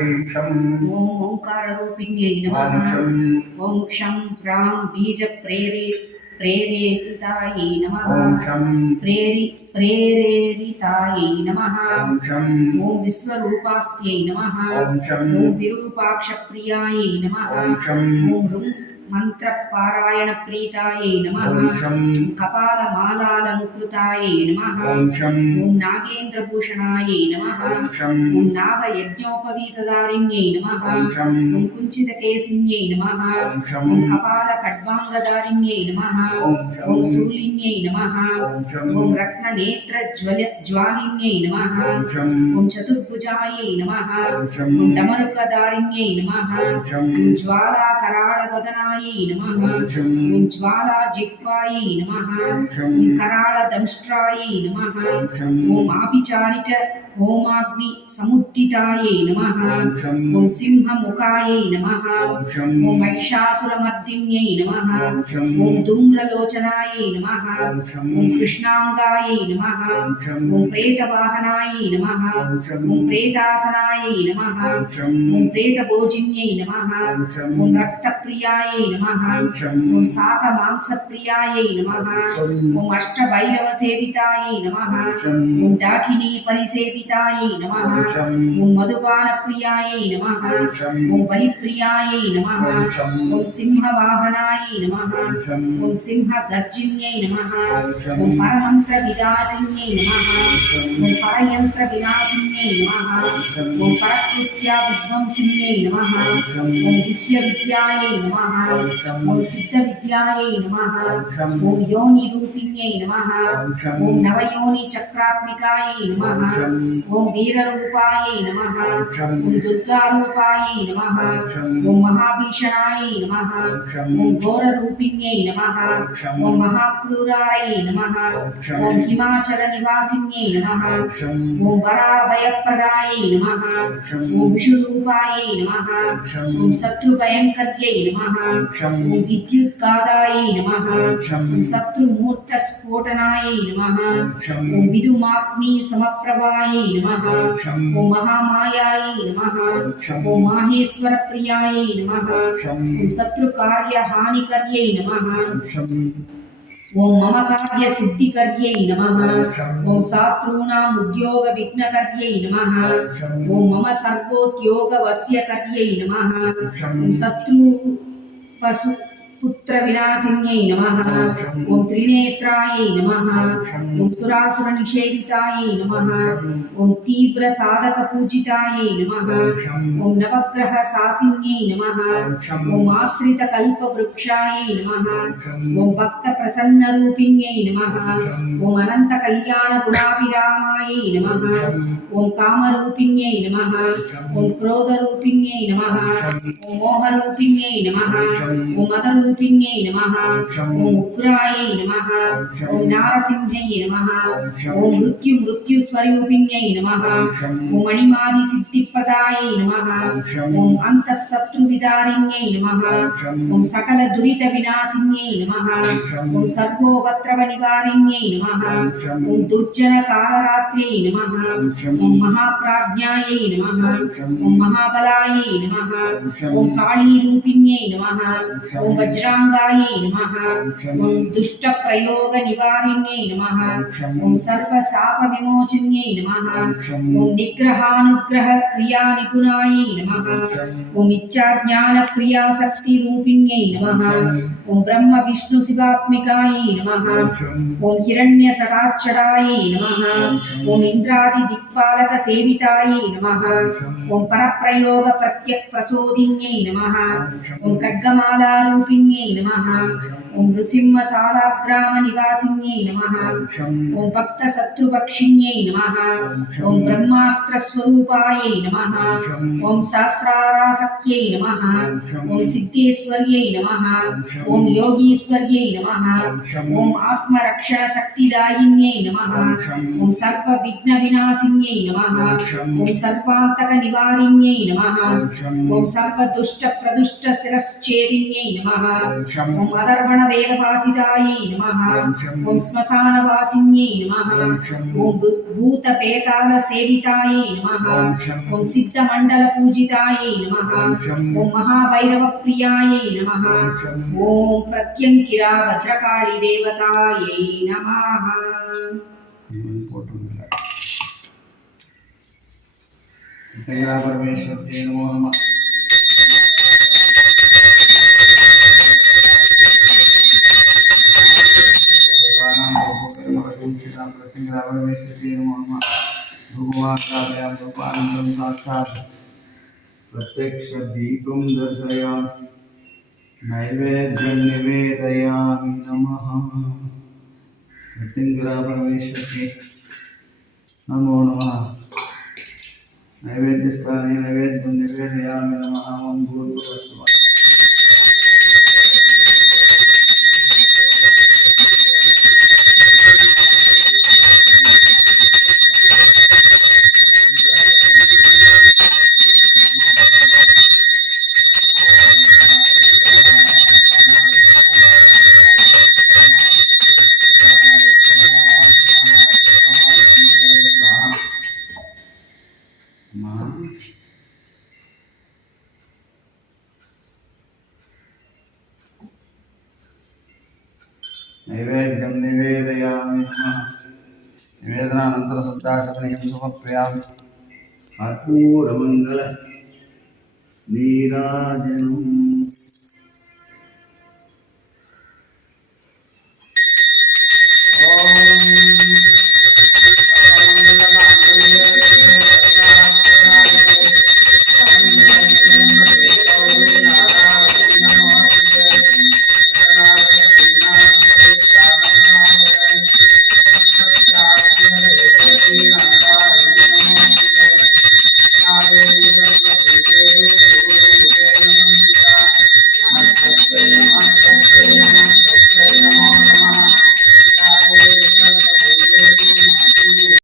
ओम ओंकार रूपिण्यै नमः। ओम क्षं प्रां बीज प्रेरितायै नमः। प्रेरितायै नमः। ओम विश्वरूपास्त्यै नमः। ओम विरूपाक्षप्रियायै नमः। ओम मंत्रपारायण प्रीतायै नमः। कपालमालालंकृतायै नमः। ओम नागेन्द्रभूषणायै नमः। ओम नागयज्ञोपवीतधारिण्यै नमः। ओम कुञ्चितकेसिन्यै नमः। ओम कपालखड्वाङ्गधारिण्यै नमः। ओम शूलिन्यै नमः। ओम रत्ननेत्रज्वालिन्यै नमः। ओम चतुर्भुजायै नमः। ओम डमरुकधारिण्यै नमः। ओम ज्वालाकराळवदनायै नमः। ओम ज्वालाजिह्वायै नमः। ओम कराळदंष्ट्रायै नमः। ओम आभिचारिक ओमाग्नि समुत्थितायै नमः। ओम सिंहमुखायै नमः। ओम महिषासुरमर्दिन्यै नमः। ओम धूम्रलोचनायै नमः। ओम कृष्णांगायै नमः। ओम प्रेतवाहनायै नमः। ओम प्रेतासनायै नमः। ओम प्रेतभोजिन्यै नमः। ओम रक्तप्रियायै नमः। ओम शाकमांसप्रियायै नमः। ओम अष्टभैरवसेवितायै नमः। ओम डाकिनी परिसेवितायै नमः। ओम मधुपानप्रियायै नमः। ओम बलिप्रियायै नमः। ओम सिंहवाहनायै नमः। ओम सिंहगर्जिन्यै नमः। ओम परमन्त्रविदारिण्यै नमः। ओम परयन्त्रविनाशिन्यै नमः। ओम परकृत्या विध्वंसिन्यै नमः। ओम गुह्यविद्यायै नमः। ओम सिद्धविद्यायै नमः। ओम योनिरूपिण्यै नमः। ओम नवयोनिचक्रात्मिकायै नमः। ओम वीररूपायै नमः। ओम दुर्गारूपायै नमः। ओम महाभीषणायै नमः। ओम घोररूपिण्यै नमः। ओम महाक्रूरायै नमः। ओम हिमाचलनिवासिन्यै नमः। ओम वराभयप्रदायै नमः। ओम विष्णुरूपायै नमः। ओम शत्रुभयङ्कर्यै नमः। ओम विद्युत्कादायै नमः। ओम शत्रुमूर्तस्फोटनायै नमः। ओम विदुमाग्निसमप्रभायै नमः। ओम महामायायै नमः। ओम माहेश्वरप्रियायै नमः। ओम शत्रुकार्यहानिकर्यै नमः। ओम मम कार्यसिद्धिकर्यै नमः। ओम शत्रूणाम् उद्योगविघ्नकर्यै नमः। ओम मम सर्वोद्योगवश्यकर्यै नमः। ओम शत्रु पशु पुत्रविनाशिन्यै नमः। ओम त्रिनेत्रायै नमः। ओम सुरासुरनिषेवितायै नमः। ओम तीव्रसाधकपूजितायै नमः। ओम नवग्रहशासिन्यै नमः। ओम आश्रितकल्पवृक्षायै नमः। ओम भक्तप्रसन्नरूपिण्यै नमः। ओम अनन्तकल्याणगुणाभिरामायै नमः। ओम कामरूपिण्यै नमः। ओम क्रोधरूपिण्यै नमः। ओम मोहरूपिण्यै नमः। ओम मदरूपिण्यै नमः। ओम उग्रायै नमः। ओम नारसिंहयै नमः। ओम मृत्युस्वरूपिण्यै नमः। ओम मणिमादिसिद्धिप्रदायै नमः। ओम अन्तःशत्रुविदारिण्यै नमः। ओम सकलदुरितविनाशिन्यै नमः। ओम सर्वोपद्रवनिवारिण्यै नमः। ओम दुर्जनकालरात्र्यै नमः। ओम महाप्राज्ञायै नमः। ओम महाबलायै नमः। ओम कालीरूपिण्यै नमः। ओम वज्रांगायै नमः। ओम दुष्टप्रयोगनिवारिण्यै नमः। ओम सर्वशापविमोचिन्यै नमः। ओम निग्रहानुग्रहक्रियानिपुणायै नमः। ओम इच्छाज्ञानक्रियाशक्तिरूपिण्यै नमः। ओम ब्रह्म विष्णु शिवात्मिकायै नमः। ओम हिरण्यसटाक्षरायै नमः। ओम इन्द्रादिदिक्पालकसेवितायै नमः। ओम परप्रयोगप्रत्यक्प्रचोदिन्यै नमः। ओम खड्गमालारूपिण्यै नमः। ओम नृसिंहसालाग्रामनिवासिन्यै नमः। ओम भक्तशत्रुभक्षिण्यै नमः। ओम ब्रह्मास्त्रस्वरूपायै नमः। ओम सहस्रारासक्यै नमः। ओम सिद्धेश्वर्यै नमः। ओम ఓం యోగీశ్వర్యై నమః. ఓం ఆత్మరక్షాశక్తిదాయిన్యై నమః. ఓం సర్వ విఘ్న వినాశిన్యై నమః. ఓం సర్వాంతక నివారిణ్యై నమః. ఓం సర్వ దుష్ట ప్రదుష్ట శిరశ్చేదిన్యై నమః. ఓం అదర్వణ వేదవాసిదాయై నమః. ఓం శ్మశానవాసిన్యై నమః. ఓం భూత పేతాల సేవితాయై నమః. ఓం సిద్ధ మండల పూజితాయై నమః. ఓం మహాభైరవ ప్రియాయై నమః. ఓం ప్రత్యంకిరా భద్రకాళి దేవతాయై నమః. పరమేశ్వరి నమో నమః. प्रत्यक्ष दीपं दर्शयामि नैवेद्यं निवेदयामि नमः. प्रत्यंगिरा परमेश्वरी नमो नमः. नैवेद्यस्थाने नैवेद्यं निवेदयामि नमः. ओम भूर्भुवस्सुवः नैवेद्यं निवेदयामि नमः. निवेदनानन्तरं शुद्धाचमनीयं समर्पयामि. कर्पूरमङ्गल नीराजनम्